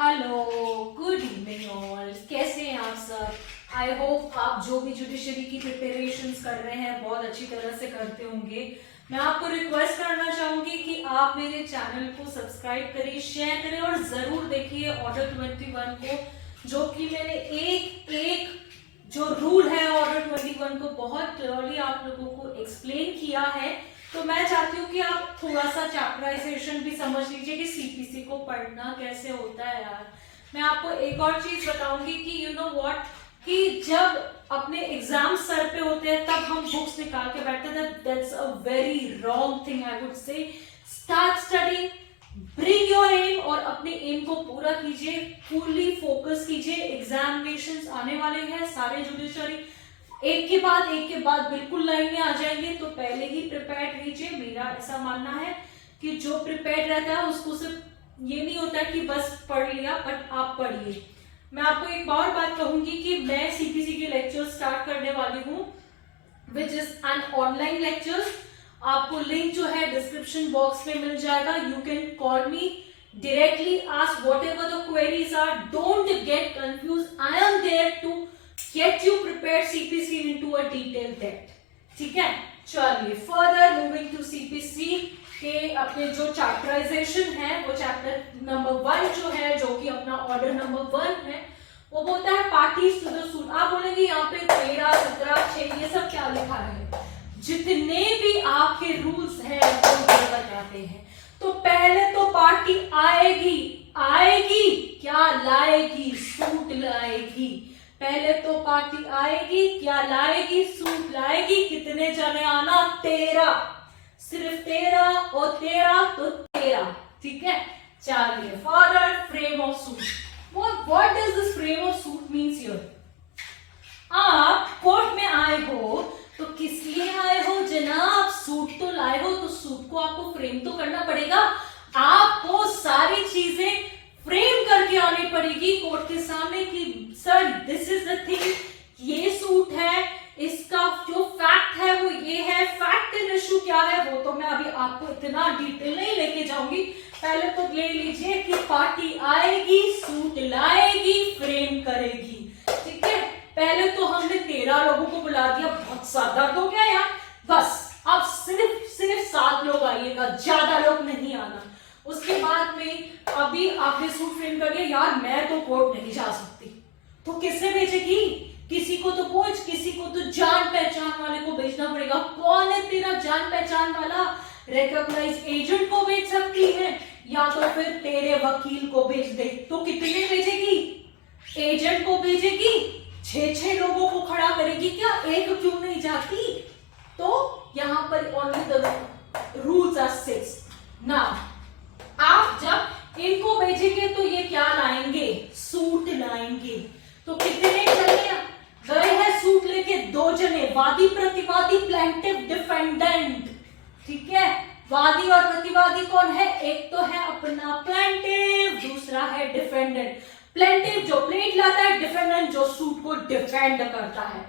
Hello, good evening all. कैसे हैं आप सब? आई होप आप जो भी जुडिशरी की प्रिपरेशंस कर रहे हैं बहुत अच्छी तरह से करते होंगे। मैं आपको रिक्वेस्ट करना चाहूंगी कि आप मेरे चैनल को सब्सक्राइब करिए, शेयर करें और जरूर देखिए ऑर्डर 21 को, जो कि मैंने एक एक जो रूल है ऑर्डर 21 को बहुत क्लियरली आप लोगों को एक्सप्लेन किया है। तो मैं चाहती हूँ कि आप थोड़ा सा चैप्टराइजेशन भी समझ लीजिए कि सीपीसी को पढ़ना कैसे होता है यार। मैं आपको एक और चीज बताऊंगी कि यू नो व्हाट, कि जब अपने एग्जाम सर पे होते हैं तब हम बुक्स निकाल के बैठते हैं, that's a very wrong thing I would say. Start studying, bring your aim और अपने एम को पूरा कीजिए, फुल्ली फोकस कीजिए। एग्जामिनेशंस आने वाले हैं सारे जुडिशरी, एक के बाद बिल्कुल लाइन में आ जाएंगे, तो पहले ही प्रिपेयर रहिए। मेरा ऐसा मानना है कि जो प्रिपेयर रहता है उसको सिर्फ ये नहीं होता कि बस पढ़ लिया, बट आप पढ़िए। मैं आपको एक और बात कहूंगी कि मैं सीपीसी के लेक्चर स्टार्ट करने वाली हूँ, which is an online lectures. आपको लिंक जो है डिस्क्रिप्शन बॉक्स में मिल जाएगा। You can call me directly, ask whatever the queries are, don't get confused, I am there to get you prepared CPC into a detailed depth। ठीक है, चलिए further moving to CPC के अपने जो chapterisation है, वो चैप्टर नंबर 1 जो है, जो कि अपना ऑर्डर नंबर 1 है, वो बोलता है पार्टीज टू द सूट। आप बोलेंगे यहाँ पे 13, 17, 6 ये सब क्या लिखा है? जितने भी आपके रूल्स हैं वो बताते हैं। तो पहले तो पार्टी आएगी, क्या लाएगी? सूट लाएगी। पहले तो पार्टी आएगी, क्या लाएगी? सूट लाएगी। कितने जने आना? 13, सिर्फ 13 और 13 तो 13। ठीक है, चलिए further frame of suit. What does this frame of suit means here? आप कोर्ट में आए हो तो किस लिए आए हो जनाब? सूट तो लाए हो, तो सूट को आपको फ्रेम तो करना पड़ेगा। आपको सारी चीजें फ्रेम करके आनी पड़ेगी कोर्ट के सामने कि sir this is the thing, ये सूट है, इसका जो फैक्ट है वो ये है। फैक्ट एंड इशू क्या है वो तो मैं अभी आपको इतना डिटेल नहीं लेके जाऊंगी। पहले तो ले लीजिए कि पार्टी आएगी, सूट लाएगी, फ्रेम करेगी। ठीक है, पहले तो हमने 13 लोगों को बुला दिया, बहुत ज्यादा हो गया यार। बस अब सिर्फ 7 लोग आइएगा, ज्यादा लोग नहीं आना। उसके बाद में अभी आपने सूट फ्रेम कर लिया, यार मैं तो कोर्ट नहीं जा सकती, तो किससे भेजेगी? किसी को तो पूछ, किसी को तो जान पहचान वाले को भेजना पड़ेगा। कौन है तेरा जान पहचान वाला? रिकॉग्नाइज एजेंट को भेज सकती है, या तो फिर तेरे वकील को भेज दे। तो कितने भेजेगी? एजेंट को भेजेगी, 6 लोगों को खड़ा करेगी क्या? एक क्यों नहीं जाती? तो यहां पर only the rules are 6। Now आप जब इनको भेजेंगे तो ये क्या लाएंगे? सूट लाएंगे। तो कितने जने गए हैं सूट लेके? 2 जने, वादी प्रतिवादी, प्लेंटिव डिफेंडेंट। ठीक है, वादी और प्रतिवादी कौन है? एक तो है अपना प्लेंटिव, दूसरा है डिफेंडेंट। प्लेंटिव जो प्लेट लाता है, डिफेंडेंट जो सूट को डिफेंड करता है।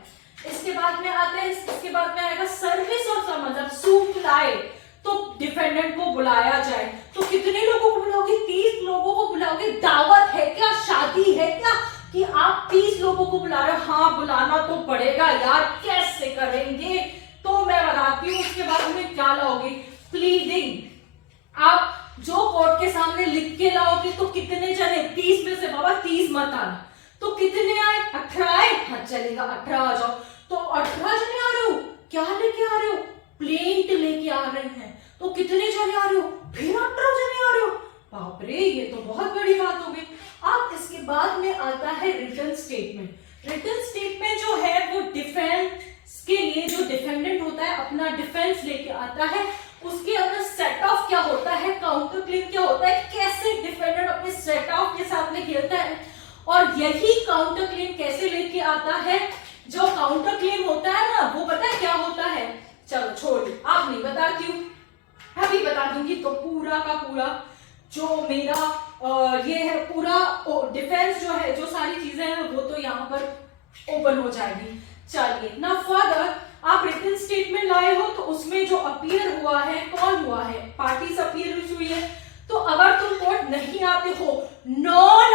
इसके बाद में आते हैं, इसके बाद में आएगा सर्विस और समझ। अब सूट लाए तो डिफेंडेंट को बुलाया जाए, तो कितने लोगों को बुलाओगे? 30 लोगों को बुलाओगे। दावत है क्या? शादी है क्या कि आप 30 लोगों को बुला रहे हो? हाँ, बुलाना तो पड़ेगा यार, कैसे करेंगे? तो मैं बताती हूँ। उसके बाद में क्या लाओगे? प्लीडिंग। आप जो कोर्ट के सामने लिख के लाओगे, तो कितने जने? 30 में से बाबा 30 मत आना, तो कितने आए? 18 आए। हाँ चलेगा, 18 आ जाओ। तो 18 जने आ रहे हो, क्या लेके आ रहे हो? प्लेंट लेके आ रहे हैं। तो कितने जने आ रहे हो? फिर 18 जने आ रहे हो। बाप रे, ये तो बहुत बड़ी बात हो गई। अब इसके बाद में आता है रिटन स्टेटमेंट। रिटन स्टेटमेंट जो है वो डिफेंस के लिए, जो डिफेंडेंट होता है अपना डिफेंस लेके आता है, उसके अंदर सेट ऑफ क्या होता है, काउंटर क्लेम क्या होता है, कैसे डिफेंडेंट अपने सेट ऑफ के साथ में खेलता है, और यही काउंटर क्लेम कैसे लेके आता है। जो काउंटर क्लेम होता है ना, वो पता है क्या होता है? चलो छोड़िए, आप नहीं बताती हूँ, अभी बता दूंगी। तो पूरा का पूरा जो मेरा ये है, पूरा डिफेंस जो है, जो सारी चीजें हैं वो तो यहाँ पर ओपन हो जाएगी। चलिए ना फर्दर, आप रिटन स्टेटमेंट लाए हो तो उसमें जो अपीयर हुआ है, कौन हुआ है? पार्टीज अपीयर हुई है। तो अगर तुम कोर्ट नहीं आते हो, नॉन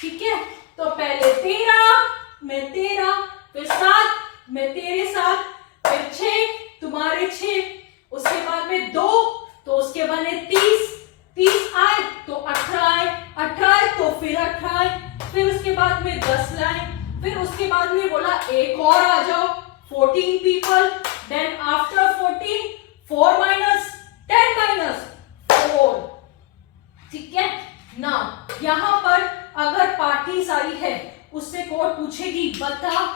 ठीक है, तो पहले 13, मैं 13, फिर 7, मैं तेरे 7, फिर 6, तुम्हारे 6, उसके बाद में 2, तो उसके बने 30, 30 आए तो 18 आए, 18 आए तो फिर 18 आए, फिर उसके बाद में 10 लाए, फिर उसके बाद में बोला एक और आ जाओ, 14 people, then after 14 4 minus 10 minus 4, ठीक है ना। यहां पर अगर पार्टी सारी है उससे कोर्ट पूछेगी बता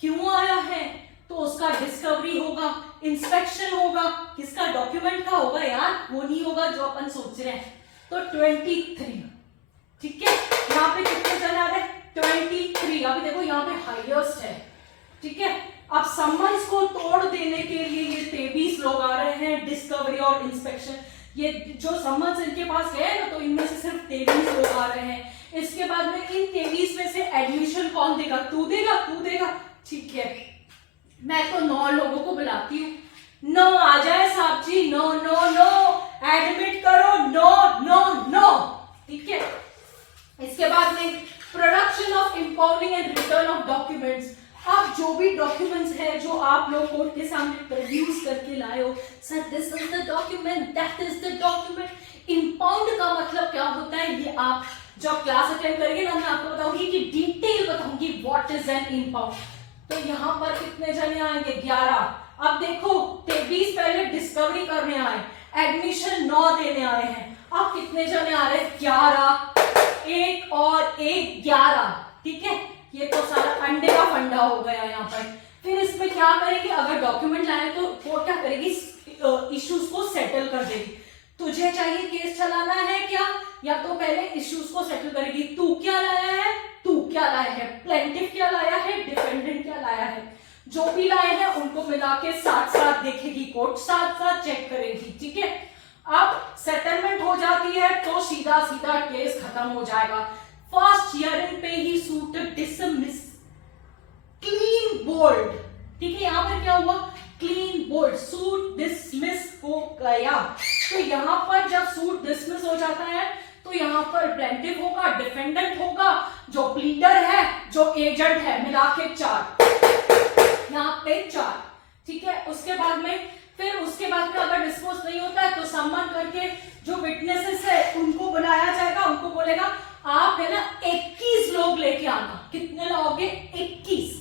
क्यों आया है, तो उसका डिस्कवरी होगा, इंस्पेक्शन होगा, किसका डॉक्यूमेंट का होगा यार, वो नहीं होगा जो अपन सोच रहे हैं। तो 23, ठीक है, यहाँ पे कितने चला रहे 23, अभी देखो यहाँ पे हाईएस्ट है, ठीक है। अब समन्स को तोड़ देने के लिए ये 23 लोग आ रहे हैं, डिस्कवरी और इंस्पेक्शन, ये जो समन्स इनके पास गए ना, तो इनमें से सिर्फ 23 लोग आ रहे हैं। इसके बाद में इन 23 में से एडमिशन कौन देगा, तू देगा, तू देगा, ठीक है। मैं तो 9 लोगों को बुलाती हूँ, 9 आ जाए साहब जी, 9 9 9 एडमिट करो, 9 9 9, ठीक है। इसके बाद में production of impounding and return of documents. आप जो भी डॉक्यूमेंट्स है जो आप लोग कोर्ट के सामने प्रोड्यूस करके लाए हो, sir this is the document, that is the document. Impound का मतलब क्या होता है, ये आप जब क्लास अटेंड करेंगे ना, मैं आपको बताऊंगी कि डिटेल बताऊंगी व्हाट इज एन इंपाउंड। तो यहाँ पर कितने जने आएंगे 11। अब देखो 23 पहले डिस्कवरी करने आए, एडमिशन 9 देने आए हैं, अब कितने जने आ रहे हैं 11, 1 और 1 11, ठीक है। ये तो सारा अंडे का फंडा हो गया यहाँ पर। फिर इसमें क्या करेगी, अगर डॉक्यूमेंट लाए तो कोर्ट क्या करेगी, इश्यूज को सेटल कर देगी। तुझे चाहिए केस चलाना है क्या, या तो पहले इश्यूज को सेटल करेगी, तू क्या लाया है, तू क्या लाया है, प्लेंटिफ क्या लाया है, डिफेंडेंट क्या लाया है, जो भी लाए हैं उनको मिला के साथ साथ देखेगी कोर्ट, साथ साथ चेक करेगी, ठीक है। अब सेटलमेंट हो जाती है तो सीधा सीधा केस खत्म हो जाएगा। फर्स्ट हियरिंग पे ही सूट डिसमिस, क्लीन बोल्ड, ठीक है। यहाँ पर क्या हुआ, क्लीन बोल्ड, सूट डिसमिस हो गया। तो यहाँ पर जब सूट डिसमिस हो जाता है तो यहाँ पर प्लेंटिफ होगा, डिफेंडेंट होगा, जो प्लीडर है, जो एजेंट है, मिला के 4, यहाँ पे 4, ठीक है। उसके बाद में फिर उसके बाद में अगर डिस्पोज नहीं होता है तो सम्मान करके जो विटनेसेस है उनको बुलाया जाएगा, उनको बोलेगा आप है ना 21 लोग लेके आना। कितने लाओगे, 21,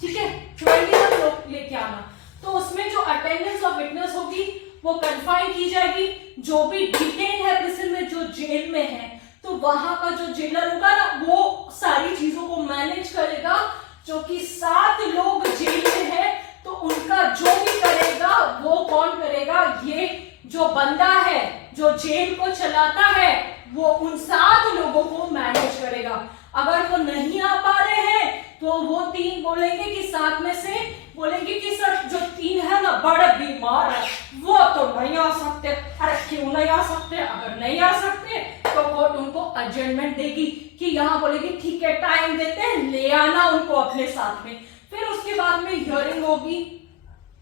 ठीक है, 21 लोग लेके आना। तो उसमें जो अटेंडेंस ऑफ विटनेस होगी वो कंफाइन की जाएगी। जो भी डिटेन है प्रिजन में, जो जेल में है, तो वहां का जो जेलर होगा ना वो सारी चीजों को मैनेज करेगा। जो कि 7 लोग जेल में है तो उनका जो भी करेगा वो कौन करेगा, ये जो बंदा है जो जेल को चलाता है वो उन 7 लोगों को मैनेज करेगा। अगर वो नहीं आ पा रहे हैं तो वो 3 बोलेंगे कि 7 में से बोलेंगे कि सर जो 3 है ना बड़े बीमार है, वो तो नहीं आ सकते। अरे क्यों नहीं आ सकते, अगर नहीं आ सकते तो कोर्ट उनको एडजमेंट देगी कि यहाँ बोलेगी ठीक है टाइम देते हैं, ले आना उनको अपने साथ में। फिर उसके बाद में हियरिंग होगी,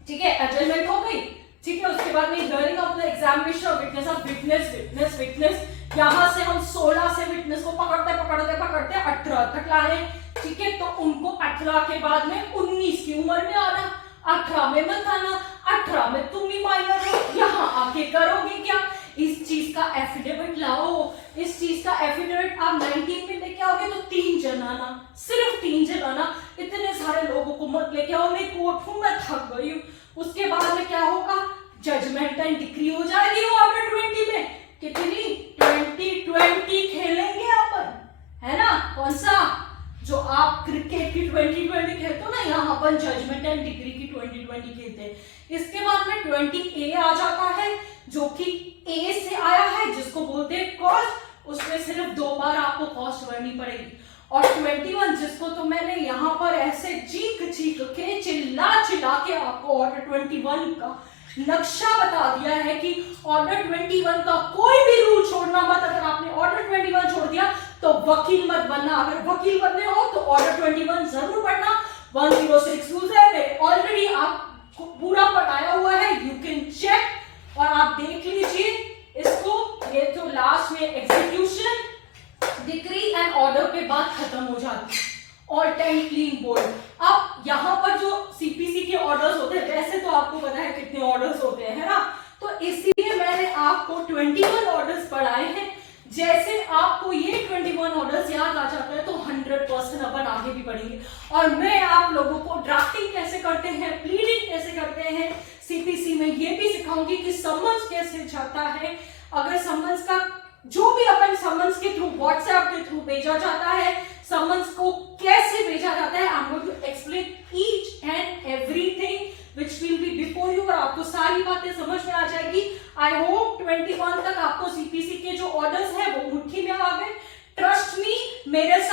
ठीक है, एडजमेंट हो गई, ठीक है। उसके बाद में hearing of the examination of witness of witness. यहाँ से हम 16 से विटनेस को पकड़ते 18 तक लाए, ठीक है। तो उनको 18 के बाद में 19 की उम्र में आना, 18 में मत आना, 18 में तुम ही माइनर हो, यहाँ आके करोगे क्या, इस चीज का एफिडेविट लाओ। इस चीज का एफिडेविट आप 19 में लेके आओगे तो 3 जन आना, सिर्फ 3 जन आना, इतने सारे लोगों को मत लेके आओ, मैं कोर्ट हूं, मैं थक गई हूँ। उसके बाद में क्या होगा, जजमेंट एंड डिक्री हो जाएगी ऑर्डर 20 में। कितनी 20 खेलेंगे अपन, है ना, कौन सा जो आप क्रिकेट की 20 खेलते हो ना, यहाँ अपन जजमेंट एंड डिग्री की 20 खेलते हैं। इसके बाद में 20A आ जाता है जो कि ए से आया है, जिसको बोलते हैं कॉस्ट। उसमें सिर्फ 2 बार आपको कॉस्ट भरनी पड़ेगी। और 21 जिसको तो मैंने यहाँ पर ऐसे चीख के चिल्ला के आपको ऑर्डर 21 का नक्शा बता दिया है कि ऑर्डर 21 का कोई भी रूल छोड़ना मत। अगर आपने ऑर्डर 21 छोड़ दिया तो वकील मत बनना, अगर वकील बनने हो तो ऑर्डर 21 जरूर पढ़ना। 106 रूल्स है, ऑलरेडी आपको पूरा पढ़ाया हुआ है, यू कैन चेक और आप देख लीजिए इसको। ये तो लास्ट में एग्जीक्यूशन, डिक्री एंड ऑर्डर पे बात खत्म हो जाती है। All time clean bowled. अब यहाँ पर जो सीपीसी के ऑर्डर्स होते हैं, वैसे तो आपको पता है कितने ऑर्डर्स होते हैं, है ना, तो इसीलिए मैंने आपको 21 ऑर्डर्स पढ़ाए हैं। जैसे आपको ये 21 ऑर्डर्स याद आ जाता है तो 100% अपन आगे भी बढ़ेंगे। और मैं आप लोगों को ड्राफ्टिंग कैसे करते हैं, प्लीडिंग कैसे करते हैं सीपीसी में, ये भी सिखाऊंगी कि समन्स कैसे जाता है। अगर समन्स का जो भी अपन समन्स के थ्रू, व्हाट्सएप के थ्रू भेजा जाता है, समन्स को कैसे भेजा जाता है, I am going to explain each and everything which will be before you, और आपको सारी बातें समझ में आ जाएगी। आई होप 21 तक आपको सीपीसी के जो ऑर्डर्स है वो मुट्ठी में आ गए। ट्रस्ट मी, मेरे साथ